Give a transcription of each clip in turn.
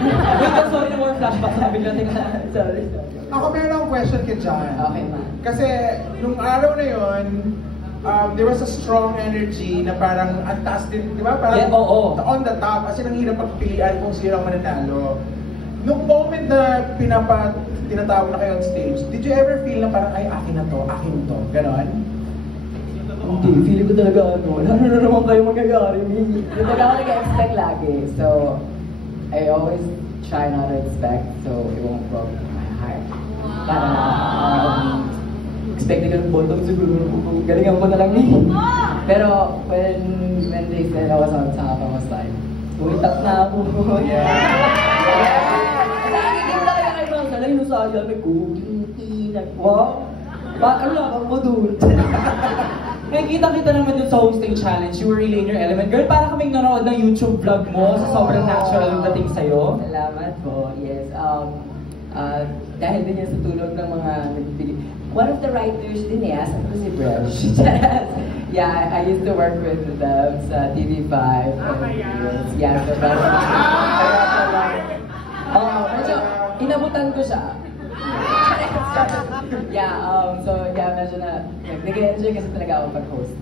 Wait, sorry na more flashback sa bigla. Sorry. Ako meron akong question kay John. Okay, ma. Kasi nung araw na yon, there was a strong energy na parang ang taas din, di ba? Parang yeah, on the top, kasi nang hirap pagpilian kung sino ang mananalo. Nung moment na tinatawag na kayo on stage, did you ever feel na parang, ay, akin na to, ganon? Hindi, feeling ko talaga ano na naman kayo magagari. Hindi talaga ako nag-expect lagi. So, I always try not to expect, so it won't break my heart. Parang, expecting ko ng bottom siguro, galingan ko na lang ni. Pero, when they said I was on top, I was like, umitak na ako. Nakikita talaga kayo lang sala, yung saya, may cooking, wow. Ano lang mo dun? May kita-kita naman dun sa hosting challenge, you were really in your element. Girl, para kaming nanonood ng YouTube vlog mo sa sobrang natural yung dating sa'yo. Salamat po, yes. Dahil din yan sa tulong ng mga nagbibigay. One of the writers din eh, asan ko si Bresh. Yeah, I used to work with them sa TV5. Yeah, so medyo inabutan ko siya. Yeah, medyo na nag-enjoy kasi talaga ako pag-host.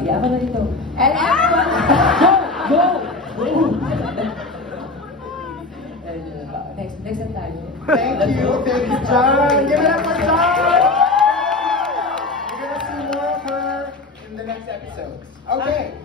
Sige, ako na dito. And everyone! Go! Next time tayo. Thank you, John! Give it up for John! You're gonna see more of her in the next episodes. Okay.